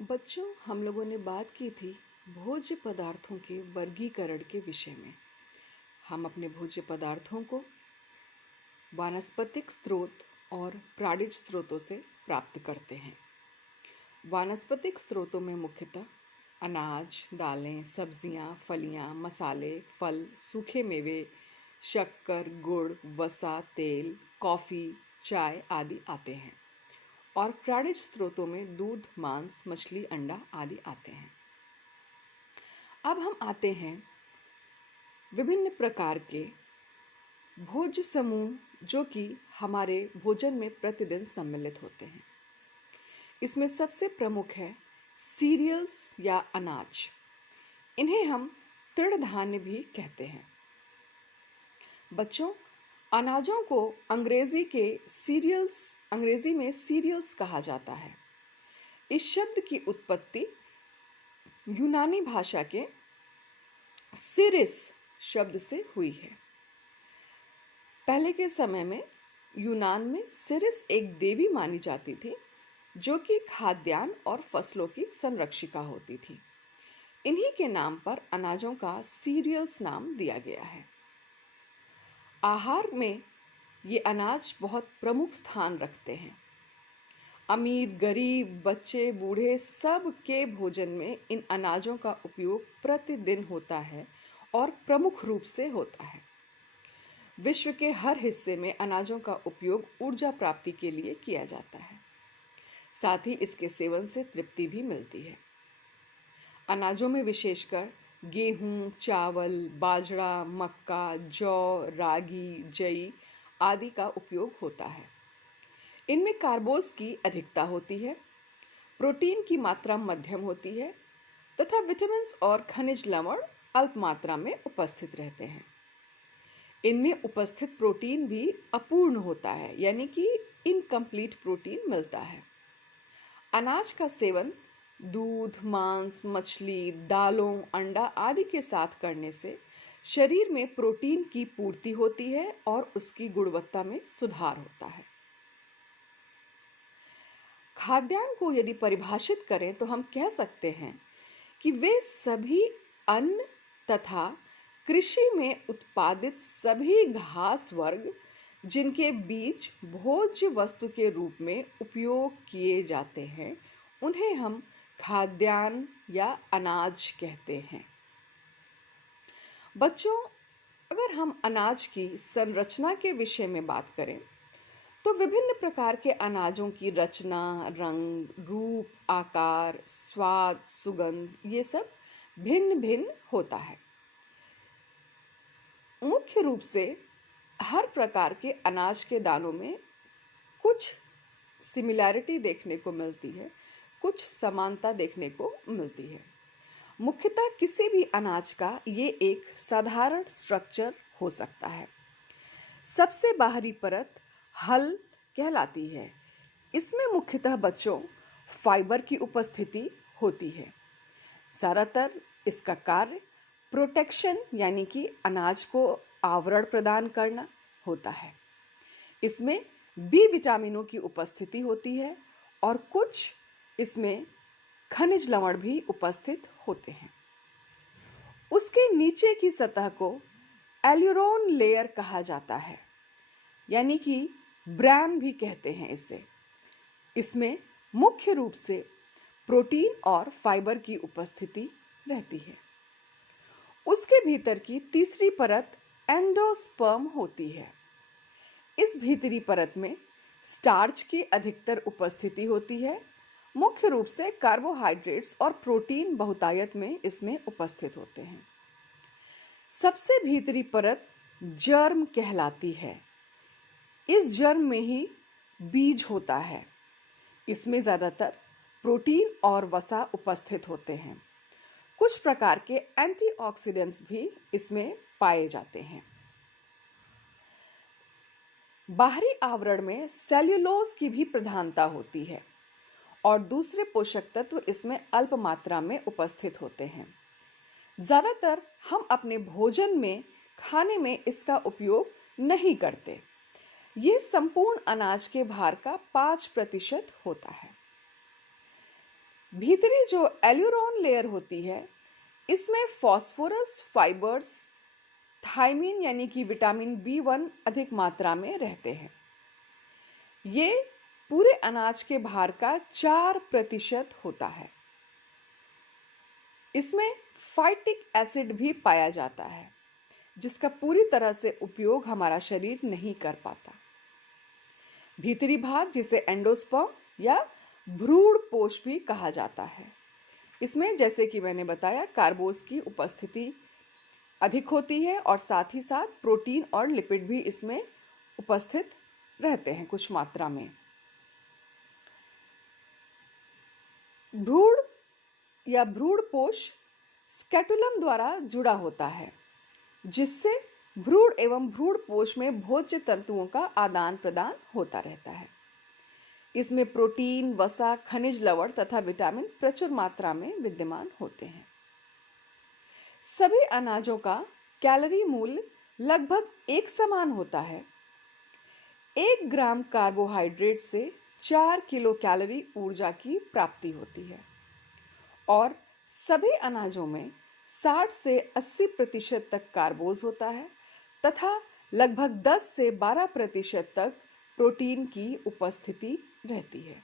बच्चों, हम लोगों ने बात की थी भोज्य पदार्थों के वर्गीकरण के विषय में। हम अपने भोज्य पदार्थों को वानस्पतिक स्रोत और प्राणिज स्रोतों से प्राप्त करते हैं। वानस्पतिक स्रोतों में मुख्यतः अनाज, दालें, सब्जियां, फलियां, मसाले, फल, सूखे मेवे, शक्कर, गुड़, वसा, तेल, कॉफ़ी, चाय आदि आते हैं। और प्राणिज स्रोतों में दूध, मांस, मछली, अंडा आदि आते हैं। अब हम आते हैं विभिन्न प्रकार के भोज्य समूह जो कि हमारे भोजन में प्रतिदिन सम्मिलित होते हैं। इसमें सबसे प्रमुख है सीरियल्स या अनाज। इन्हें हम तृणधान्य भी कहते हैं। बच्चों, अनाजों को अंग्रेजी में सीरियल्स कहा जाता है। इस शब्द की उत्पत्ति यूनानी भाषा के सिरिस शब्द से हुई है। पहले के समय में यूनान में सिरिस एक देवी मानी जाती थी जो कि खाद्यान्न और फसलों की संरक्षिका होती थी। इन्हीं के नाम पर अनाजों का सीरियल्स नाम दिया गया है। आहार में ये अनाज बहुत प्रमुख स्थान रखते हैं। अमीर, गरीब, बच्चे, बूढ़े सब के भोजन में इन अनाजों का उपयोग प्रतिदिन होता है और प्रमुख रूप से होता है। विश्व के हर हिस्से में अनाजों का उपयोग ऊर्जा प्राप्ति के लिए किया जाता है। साथ ही इसके सेवन से तृप्ति भी मिलती है। अनाजों में विशेषकर गेहूं, चावल, बाजरा, मक्का, जौ, रागी, जई आदि का उपयोग होता है। इनमें कार्बोस की अधिकता होती है, प्रोटीन की मात्रा मध्यम होती है तथा विटामिन्स और खनिज लवण अल्प मात्रा में उपस्थित रहते हैं। इनमें उपस्थित प्रोटीन भी अपूर्ण होता है, यानी कि इनकम्प्लीट प्रोटीन मिलता है। अनाज का सेवन दूध, मांस, मछली, दालों, अंडा आदि के साथ करने से शरीर में प्रोटीन की पूर्ति होती है और उसकी गुणवत्ता में सुधार होता है। खाद्यान्न को यदि परिभाषित करें तो हम कह सकते हैं कि वे सभी अन्न तथा कृषि में उत्पादित सभी घास वर्ग जिनके बीज भोज्य वस्तु के रूप में उपयोग किए जाते हैं, उन्हें हम खाद्यान्न या अनाज कहते हैं। बच्चों, अगर हम अनाज की संरचना के विषय में बात करें तो विभिन्न प्रकार के अनाजों की रचना, रंग, रूप, आकार, स्वाद, सुगंध ये सब भिन्न भिन्न होता है। मुख्य रूप से हर प्रकार के अनाज के दानों में कुछ सिमिलैरिटी देखने को मिलती है, कुछ समानता देखने को मिलती है। मुख्यतः किसी भी अनाज का ये एक साधारण स्ट्रक्चर हो सकता है। सबसे बाहरी परत हल कहलाती है। इसमें मुख्यतः बच्चों फाइबर की उपस्थिति होती है। ज़्यादातर इसका कार्य प्रोटेक्शन यानी कि अनाज को आवरण प्रदान करना होता है। इसमें बी विटामिनों की उपस्थिति होती है और कुछ इसमें खनिज लवण भी उपस्थित होते हैं। उसके नीचे की सतह को एल्यूरोन लेयर कहा जाता है, यानी कि ब्रैन भी कहते हैं इसे। इसमें मुख्य रूप से प्रोटीन और फाइबर की उपस्थिति रहती है। उसके भीतर की तीसरी परत एंडोस्पर्म होती है। इस भीतरी परत में स्टार्च की अधिकतर उपस्थिति होती है। मुख्य रूप से कार्बोहाइड्रेट्स और प्रोटीन बहुतायत में इसमें उपस्थित होते हैं। सबसे भीतरी परत जर्म कहलाती है। इस जर्म में ही बीज होता है। इसमें ज़्यादातर प्रोटीन और वसा उपस्थित होते हैं। कुछ प्रकार के एंटीऑक्सीडेंट्स भी इसमें पाए जाते हैं। बाहरी आवरण में सेल्यूलोज की भी प्रधानता होती है और दूसरे पोषक तत्व इसमें अल्प मात्रा में उपस्थित होते हैं। ज़्यादातर हम अपने भोजन में खाने में इसका उपयोग नहीं करते। यह संपूर्ण अनाज के भार का 5% होता है। भीतरी जो एल्यूरोन लेयर होती है, इसमें फास्फोरस फाइबर्स, थायमीन यानी कि विटामिन B1 अधिक मात्रा में रहते हैं। ये पूरे अनाज के भार का 4% होता है। इसमें फाइटिक एसिड भी पाया जाता है, जिसका पूरी तरह से उपयोग हमारा शरीर नहीं कर पाता। भीतरी भाग, जिसे एंडोस्पर्म या भ्रूणपोष भी कहा जाता है, इसमें जैसे कि मैंने बताया कार्बोज की उपस्थिति अधिक होती है और साथ ही साथ प्रोटीन और लिपिड भी इसमें उपस्थित रहते हैं कुछ मात्रा में। भ्रूण या भ्रूणपोष स्कैटुलम द्वारा जुड़ा होता है, जिससे भ्रूण एवं भ्रूणपोष में भोज्य तंतुओं का आदान प्रदान होता रहता है। इसमें प्रोटीन, वसा, खनिज लवण तथा विटामिन प्रचुर मात्रा में विद्यमान होते हैं। सभी अनाजों का कैलोरी मूल्य लगभग एक समान होता है। 1 ग्राम कार्बोहाइड्रेट से 4 किलो कैलोरी ऊर्जा की प्राप्ति होती है और सभी अनाजों में 60 से 80% तक कार्बोज होता है तथा लगभग 10 से 12% तक प्रोटीन की उपस्थिति रहती है।